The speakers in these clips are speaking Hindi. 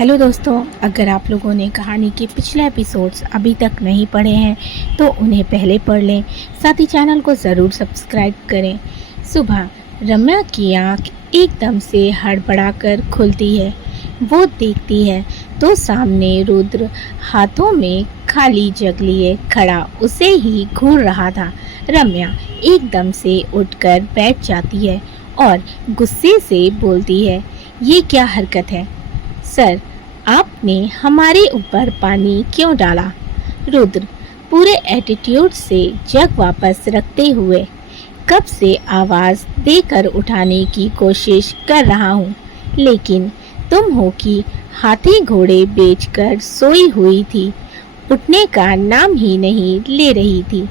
हेलो दोस्तों, अगर आप लोगों ने कहानी के पिछले एपिसोड्स अभी तक नहीं पढ़े हैं तो उन्हें पहले पढ़ लें। साथ ही चैनल को ज़रूर सब्सक्राइब करें। सुबह रम्या की आंख एकदम से हड़बड़ाकर खुलती है। वो देखती है तो सामने रुद्र हाथों में खाली जग लिए खड़ा उसे ही घूर रहा था। रम्या एकदम से उठकर बैठ जाती है और गुस्से से बोलती है, ये क्या हरकत है सर, आपने हमारे ऊपर पानी क्यों डाला? रुद्र पूरे एटीट्यूड से जग वापस रखते हुए, कब से आवाज़ देकर उठाने की कोशिश कर रहा हूँ, लेकिन तुम हो कि हाथी घोड़े बेचकर सोई हुई थी, उठने का नाम ही नहीं ले रही थी,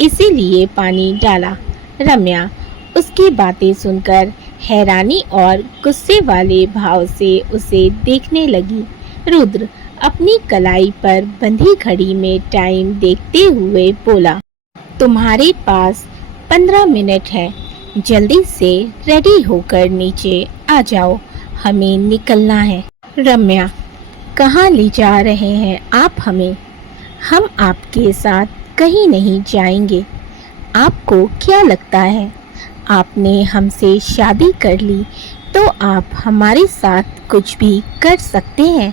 इसीलिए पानी डाला। रम्या उसकी बातें सुनकर हैरानी और गुस्से वाले भाव से उसे देखने लगी। रुद्र अपनी कलाई पर बंधी घड़ी में टाइम देखते हुए बोला, तुम्हारे पास 15 मिनट है, जल्दी से रेडी होकर नीचे आ जाओ, हमें निकलना है। रम्या, कहाँ ले जा रहे हैं आप हमें? हम आपके साथ कहीं नहीं जाएंगे। आपको क्या लगता है आपने हमसे शादी कर ली तो आप हमारे साथ कुछ भी कर सकते हैं?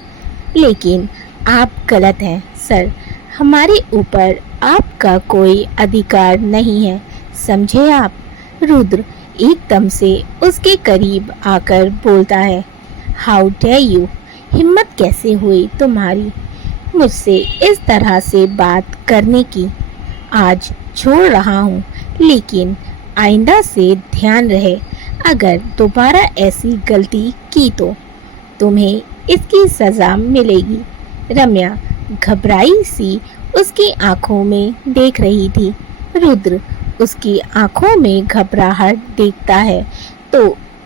लेकिन आप गलत हैं सर, हमारे ऊपर आपका कोई अधिकार नहीं है, समझे आप? रुद्र एकदम से उसके करीब आकर बोलता है, हाउ डेयर यू, हिम्मत कैसे हुई तुम्हारी मुझसे इस तरह से बात करने की? आज छोड़ रहा हूँ, लेकिन आइंदा से ध्यान रहे, अगर दोबारा ऐसी गलती की तो तुम्हें इसकी सज़ा मिलेगी। रम्या घबराई सी उसकी आंखों में देख रही थी। रुद्र उसकी आंखों में घबराहट देखता है तो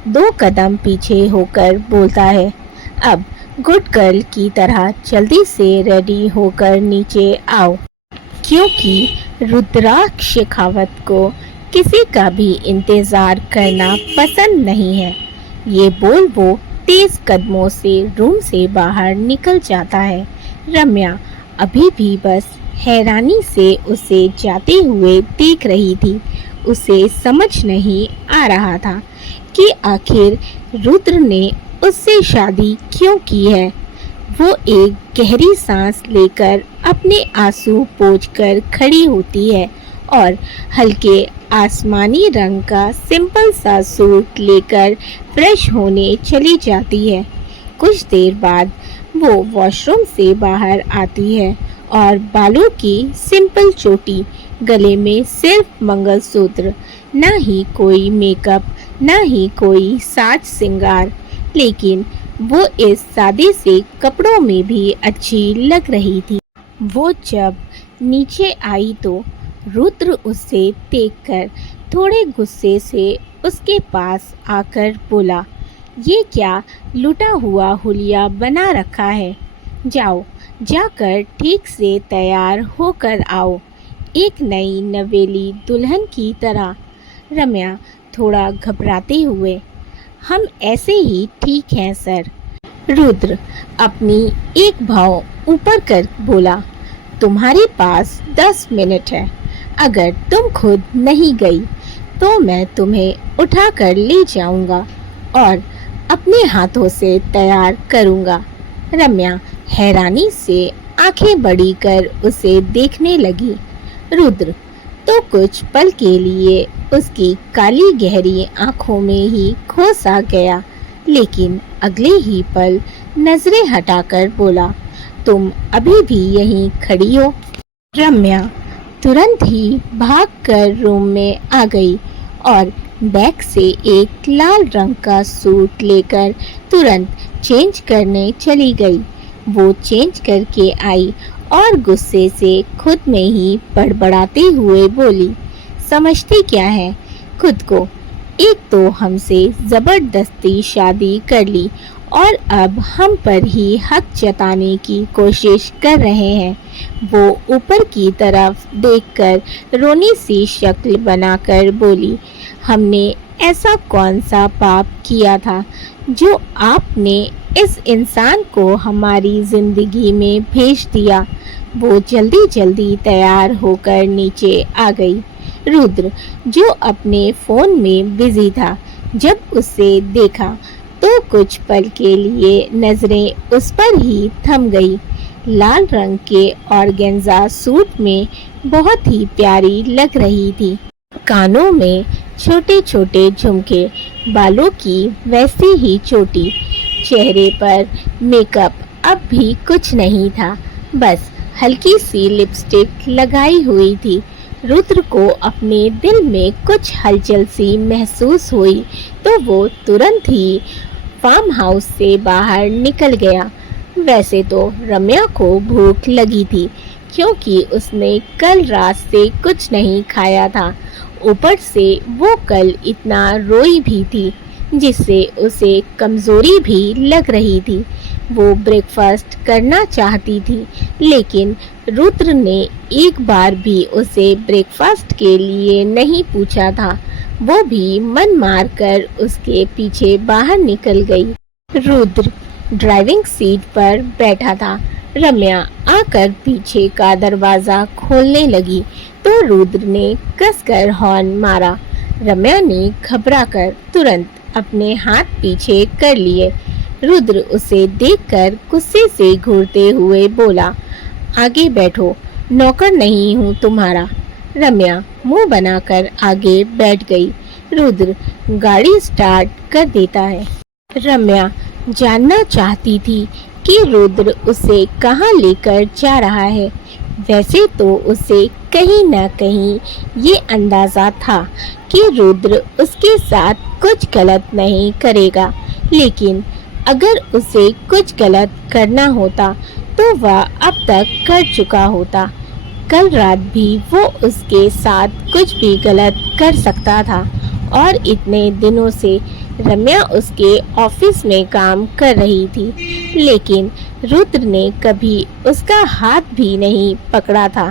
2 कदम पीछे होकर बोलता है, अब गुड गर्ल की तरह जल्दी से रेडी होकर नीचे आओ, क्योंकि रुद्राक्ष शेखावत को किसी का भी इंतज़ार करना पसंद नहीं है। ये बोल वो तेज कदमों से रूम से बाहर निकल जाता है। रम्या अभी भी बस हैरानी से उसे जाते हुए देख रही थी। उसे समझ नहीं आ रहा था कि आखिर रुद्र ने उससे शादी क्यों की है। वो एक गहरी सांस लेकर अपने आंसू पोंछकर खड़ी होती है और हल्के आसमानी रंग का सिंपल सा सूट लेकर फ्रेश होने चली जाती है। कुछ देर बाद वो वॉशरूम से बाहर आती है और बालों की सिंपल चोटी, गले में सिर्फ मंगलसूत्र, ना ही कोई मेकअप, ना ही कोई साज सिंगार, लेकिन वो इस सादे से कपड़ों में भी अच्छी लग रही थी। वो जब नीचे आई तो रुद्र उसे देखकर थोड़े गुस्से से उसके पास आकर बोला, ये क्या लुटा हुआ हुलिया बना रखा है? जाओ, जाकर ठीक से तैयार होकर आओ, एक नई नवेली दुल्हन की तरह। रम्या थोड़ा घबराते हुए, हम ऐसे ही ठीक हैं सर। रुद्र अपनी एक भाव ऊपर कर बोला, तुम्हारे पास 10 मिनट है, अगर तुम खुद नहीं गई तो मैं तुम्हें उठाकर ले जाऊंगा और अपने हाथों से तैयार करूंगा। रम्या हैरानी से आंखें बड़ी कर उसे देखने लगी। रुद्र तो कुछ पल के लिए उसकी काली गहरी आंखों में ही खो सा गया, लेकिन अगले ही पल नजरें हटाकर बोला, तुम अभी भी यहीं खड़ी हो? रम्या तुरंत ही भागकर रूम में आ गई और बैग से एक लाल रंग का सूट लेकर तुरंत चेंज करने चली गई। वो चेंज करके आई और गुस्से से खुद में ही बड़बड़ाते हुए बोली, समझती क्या है खुद को? एक तो हमसे ज़बरदस्ती शादी कर ली और अब हम पर ही हक जताने की कोशिश कर रहे हैं। वो ऊपर की तरफ देखकर रोनी सी शक्ल बनाकर बोली, हमने ऐसा कौन सा पाप किया था जो आपने इस इंसान को हमारी जिंदगी में भेज दिया। वो जल्दी जल्दी तैयार होकर नीचे आ गई। रुद्र, जो अपने फोन में बिजी था, जब उसे देखा तो कुछ पल के लिए नजरें उस पर ही थम गई। लाल रंग के ऑर्गेन्जा सूट में बहुत ही प्यारी लग रही थी। कानों में छोटे छोटे झुमके, बालों की वैसी ही चोटी, चेहरे पर मेकअप अब भी कुछ नहीं था, बस हल्की सी लिपस्टिक लगाई हुई थी। रुद्र को अपने दिल में कुछ हलचल सी महसूस हुई तो वो तुरंत ही फार्म हाउस से बाहर निकल गया। वैसे तो रम्या को भूख लगी थी, क्योंकि उसने कल रात से कुछ नहीं खाया था। ऊपर से वो कल इतना रोई भी थी, जिससे उसे कमजोरी भी लग रही थी। वो ब्रेकफास्ट करना चाहती थी, लेकिन रुद्र ने एक बार भी उसे ब्रेकफास्ट के लिए नहीं पूछा था। वो भी मन मारकर उसके पीछे बाहर निकल गई। रुद्र ड्राइविंग सीट पर बैठा था। रम्या आकर पीछे का दरवाजा खोलने लगी तो रुद्र ने कसकर हॉर्न मारा। रम्या ने घबराकर तुरंत अपने हाथ पीछे कर लिए। रुद्र उसे देखकर गुस्से से घूरते हुए बोला, आगे बैठो, नौकर नहीं हूँ तुम्हारा। रम्या मुंह बनाकर आगे बैठ गई। रुद्र गाड़ी स्टार्ट कर देता है। रम्या जानना चाहती थी कि रुद्र उसे कहाँ लेकर जा रहा है। वैसे तो उसे कहीं न कहीं ये अंदाजा था कि रुद्र उसके साथ कुछ गलत नहीं करेगा, लेकिन अगर उसे कुछ गलत करना होता तो वह अब तक कर चुका होता। कल रात भी वो उसके साथ कुछ भी गलत कर सकता था, और इतने दिनों से रम्या उसके ऑफिस में काम कर रही थी, लेकिन रुद्र ने कभी उसका हाथ भी नहीं पकड़ा था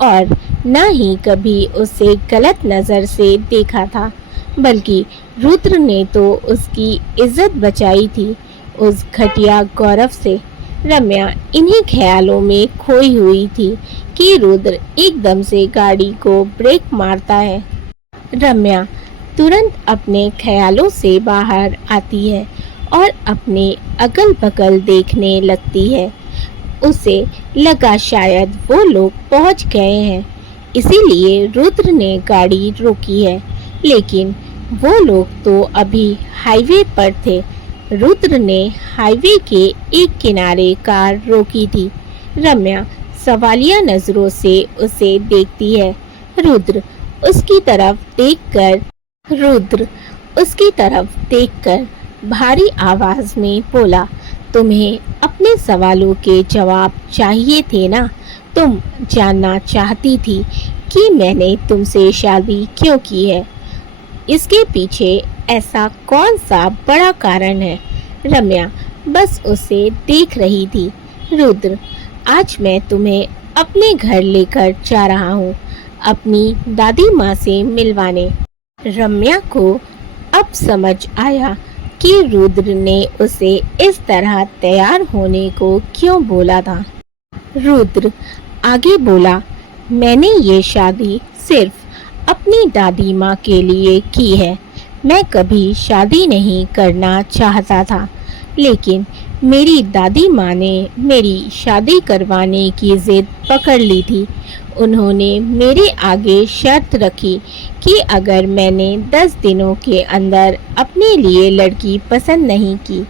और न ही कभी उसे गलत नज़र से देखा था, बल्कि रुद्र ने तो उसकी इज्जत बचाई थी उस घटिया गौरव से। रम्या इन्हीं ख्यालों में खोई हुई थी कि रुद्र एकदम से गाड़ी को ब्रेक मारता है। रम्या तुरंत अपने ख्यालों से बाहर आती है और अपने अगल बगल देखने लगती है। उसे लगा शायद वो लोग पहुंच गए हैं, इसीलिए रुद्र ने गाड़ी रोकी है, लेकिन वो लोग तो अभी हाईवे पर थे। रुद्र ने हाईवे के एक किनारे कार रोकी थी। रम्या सवालिया नजरों से उसे देखती है। रुद्र उसकी तरफ देखकर भारी आवाज में बोला, तुम्हें अपने सवालों के जवाब चाहिए थे ना? तुम जानना चाहती थी कि मैंने तुमसे शादी क्यों की है। इसके पीछे ऐसा कौन सा बड़ा कारण है? रम्या बस उसे देख रही थी। रुद्र, आज मैं तुम्हें अपने घर लेकर जा रहा हूँ, अपनी दादी माँ से मिलवाने। रम्या को अब समझ आया कि रुद्र ने उसे इस तरह तैयार होने को क्यों बोला था। रुद्र आगे बोला, मैंने ये शादी सिर्फ अपनी दादी माँ के लिए की है। मैं कभी शादी नहीं करना चाहता था, लेकिन मेरी दादी माँ ने मेरी शादी करवाने की जिद पकड़ ली थी। उन्होंने मेरे आगे शर्त रखी कि अगर मैंने 10 दिनों के अंदर अपने लिए लड़की पसंद नहीं की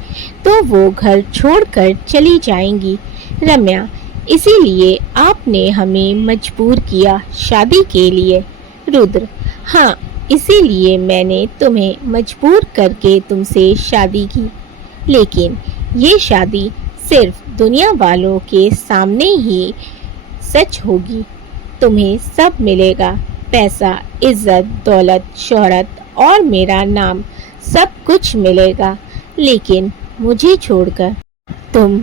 तो वो घर छोड़कर चली जाएंगी। रम्या, इसीलिए आपने हमें मजबूर किया शादी के लिए। रुद्र, हाँ, इसीलिए मैंने तुम्हें मजबूर करके तुमसे शादी की, लेकिन ये शादी सिर्फ दुनिया वालों के सामने ही सच होगी। तुम्हें सब मिलेगा, पैसा, इज्जत, दौलत, शोहरत और मेरा नाम, सब कुछ मिलेगा, लेकिन मुझे छोड़कर तुम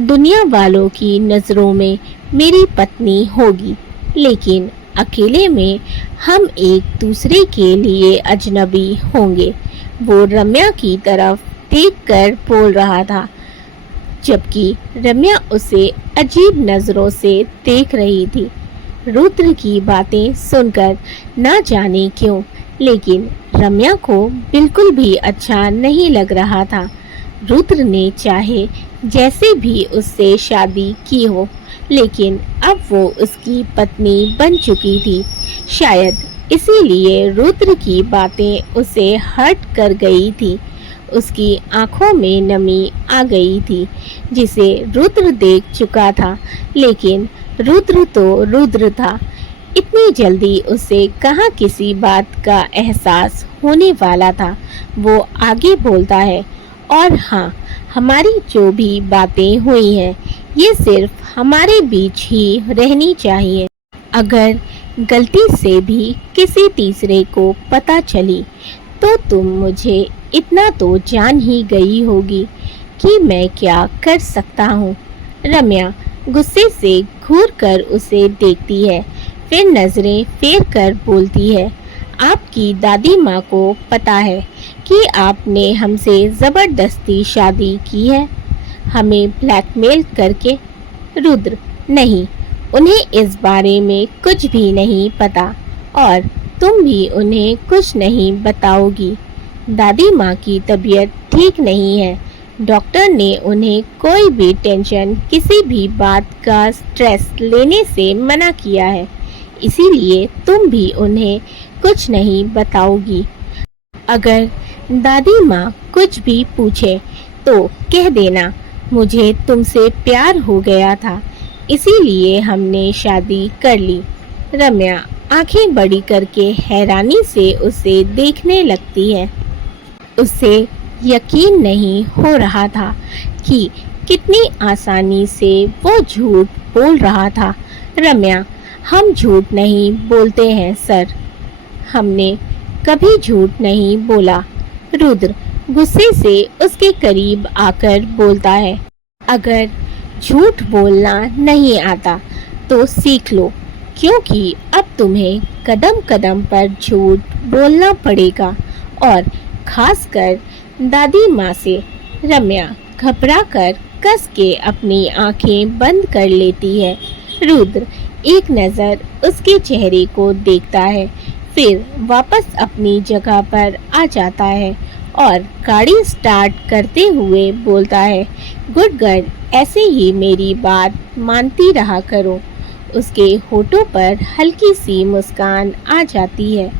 दुनिया वालों की नज़रों में मेरी पत्नी होगी, लेकिन अकेले में हम एक दूसरे के लिए अजनबी होंगे। वो रम्या की तरफ देखकर बोल रहा था। जबकि रम्या उसे अजीब नजरों से देख रही थी। रुद्र की बातें सुनकर ना जाने क्यों, लेकिन रम्या को बिल्कुल भी अच्छा नहीं लग रहा था। रुद्र ने चाहे जैसे भी उससे शादी की हो, लेकिन अब वो उसकी पत्नी बन चुकी थी। शायद इसीलिए रुद्र की बातें उसे हर्ट कर गई थी। उसकी आंखों में नमी आ गई थी, जिसे रुद्र देख चुका था, लेकिन रुद्र तो रुद्र था। इतनी जल्दी उसे कहाँ किसी बात का एहसास होने वाला था। वो आगे बोलता है, और हाँ, हमारी जो भी बातें हुई हैं, ये सिर्फ हमारे बीच ही रहनी चाहिए। अगर गलती से भी किसी तीसरे को पता चली तो तुम मुझे इतना तो जान ही गई होगी कि मैं क्या कर सकता हूँ। रम्या गुस्से से घूर कर उसे देखती है, फिर नजरें फेर कर बोलती है, आपकी दादी माँ को पता है कि आपने हमसे ज़बरदस्ती शादी की है, हमें ब्लैकमेल करके। रुद्र, नहीं, उन्हें इस बारे में कुछ भी नहीं पता और तुम भी उन्हें कुछ नहीं बताओगी। दादी माँ की तबीयत ठीक नहीं है। डॉक्टर ने उन्हें कोई भी टेंशन, किसी भी बात का स्ट्रेस लेने से मना किया है, इसीलिए तुम भी उन्हें कुछ नहीं बताओगी। अगर दादी माँ कुछ भी पूछे तो कह देना, मुझे तुमसे प्यार हो गया था, इसीलिए हमने शादी कर ली। रम्या आंखें बड़ी करके हैरानी से उसे देखने लगती है। उसे यकीन नहीं हो रहा था कि कितनी आसानी से वो झूठ बोल रहा था। रम्या, हम झूठ नहीं बोलते हैं सर, हमने कभी झूठ नहीं बोला। रुद्र गुस्से से उसके करीब आकर बोलता है, अगर झूठ बोलना नहीं आता तो सीख लो, क्योंकि अब तुम्हें कदम कदम पर झूठ बोलना पड़ेगा, और खासकर दादी माँ से। रम्या घबरा कर कस के अपनी आंखें बंद कर लेती है। रुद्र एक नज़र उसके चेहरे को देखता है, फिर वापस अपनी जगह पर आ जाता है और गाड़ी स्टार्ट करते हुए बोलता है, गुड गर्ल, ऐसे ही मेरी बात मानती रहा करो। उसके होठों पर हल्की सी मुस्कान आ जाती है।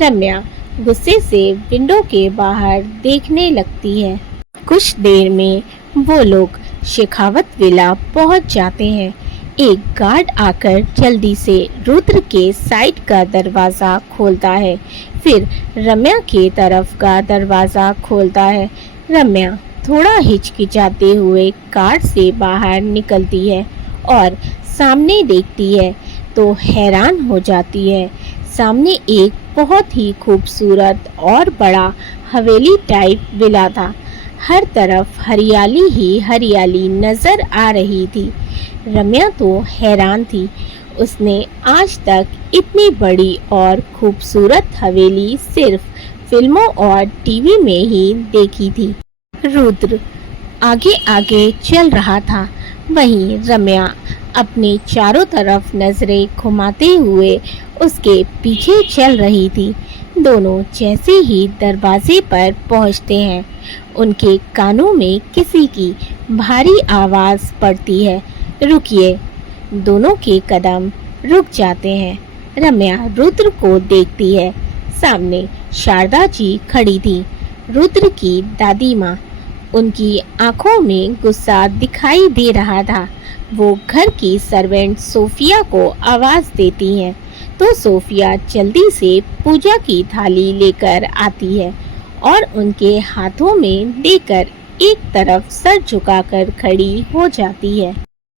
रम्या गुस्से से विंडो के बाहर देखने लगती है। कुछ देर में वो लोग शेखावत विला पहुंच जाते हैं। एक गार्ड आकर जल्दी से रुद्र के साइड का दरवाज़ा खोलता है, फिर रम्या के तरफ का दरवाज़ा खोलता है। रम्या थोड़ा हिचकिचाते हुए कार से बाहर निकलती है और सामने देखती है तो हैरान हो जाती है। सामने एक बहुत ही खूबसूरत और बड़ा हवेली टाइप विला था। हर तरफ हरियाली ही हरियाली नज़र आ रही थी। रम्या तो हैरान थी, उसने आज तक इतनी बड़ी और खूबसूरत हवेली सिर्फ फिल्मों और टीवी में ही देखी थी। रुद्र आगे आगे चल रहा था, वहीं रम्या अपने चारों तरफ नजरें घुमाते हुए उसके पीछे चल रही थी। दोनों जैसे ही दरवाजे पर पहुंचते हैं, उनके कानों में किसी की भारी आवाज़ पड़ती है, रुकिए। दोनों के कदम रुक जाते हैं। रम्या रुद्र को देखती है। सामने शारदा जी खड़ी थी, रुद्र की दादी माँ। उनकी आंखों में गुस्सा दिखाई दे रहा था। वो घर की सर्वेंट सोफिया को आवाज़ देती हैं, तो सोफिया जल्दी से पूजा की थाली लेकर आती है और उनके हाथों में देकर एक तरफ सर झुकाकर खड़ी हो जाती है।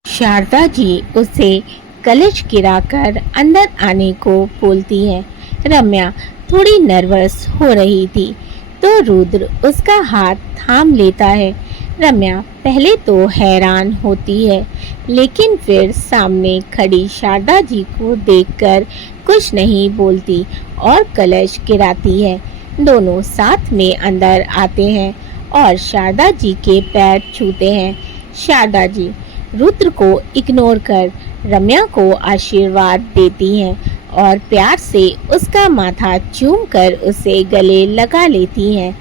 शारदा जी उसे कलश गिराकर अंदर आने को बोलती है। रम्या थोड़ी नर्वस हो रही थी, तो रुद्र उसका हाथ थाम लेता है। रम्या पहले तो हैरान होती है, लेकिन फिर सामने खड़ी शारदा जी को देखकर कुछ नहीं बोलती और कलश गिराती है। दोनों साथ में अंदर आते हैं और शारदा जी के पैर छूते हैं। शारदा जी रुद्र को इग्नोर कर रम्या को आशीर्वाद देती हैं और प्यार से उसका माथा चूम कर उसे गले लगा लेती हैं।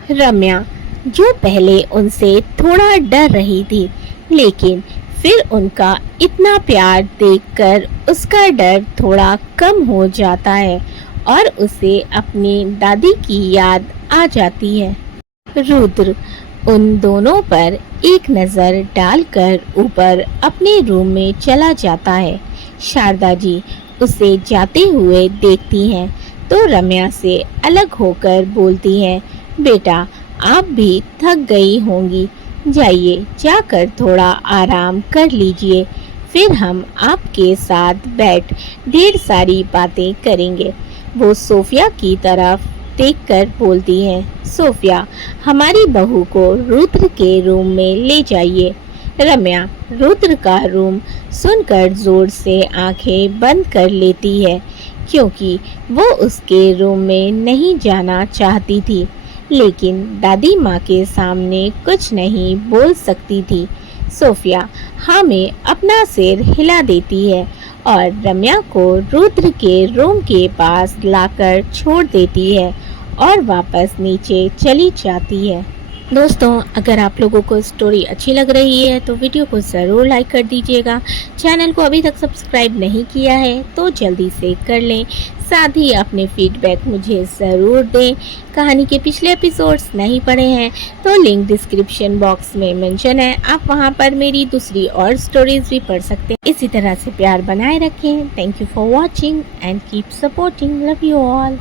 रम्या जो पहले उनसे थोड़ा डर रही थी, लेकिन फिर उनका इतना प्यार देखकर उसका डर थोड़ा कम हो जाता है और उसे अपनी दादी की याद आ जाती है। रुद्र उन दोनों पर एक नज़र डालकर ऊपर अपने रूम में चला जाता है। शारदा जी उसे जाते हुए देखती हैं तो रम्या से अलग होकर बोलती हैं, बेटा आप भी थक गई होंगी, जाइए जाकर थोड़ा आराम कर लीजिए, फिर हम आपके साथ बैठ ढेर सारी बातें करेंगे। वो सोफिया की तरफ देखकर बोलती है, सोफिया हमारी बहू को रुद्र के रूम में ले जाइए। रम्या रुद्र का रूम सुनकर जोर से आंखें बंद कर लेती है, क्योंकि वो उसके रूम में नहीं जाना चाहती थी, लेकिन दादी माँ के सामने कुछ नहीं बोल सकती थी। सोफिया हाँ में अपना सिर हिला देती है और रम्या को रुद्र के रूम के पास लाकर छोड़ देती है और वापस नीचे चली जाती है। दोस्तों अगर आप लोगों को स्टोरी अच्छी लग रही है तो वीडियो को ज़रूर लाइक कर दीजिएगा। चैनल को अभी तक सब्सक्राइब नहीं किया है तो जल्दी से कर लें, साथ ही अपने फीडबैक मुझे ज़रूर दें। कहानी के पिछले एपिसोड्स नहीं पढ़े हैं तो लिंक डिस्क्रिप्शन बॉक्स में मेंशन है, आप वहां पर मेरी दूसरी और स्टोरीज भी पढ़ सकते हैं। इसी तरह से प्यार बनाए रखें। Thank you for watching and keep supporting. Love you all.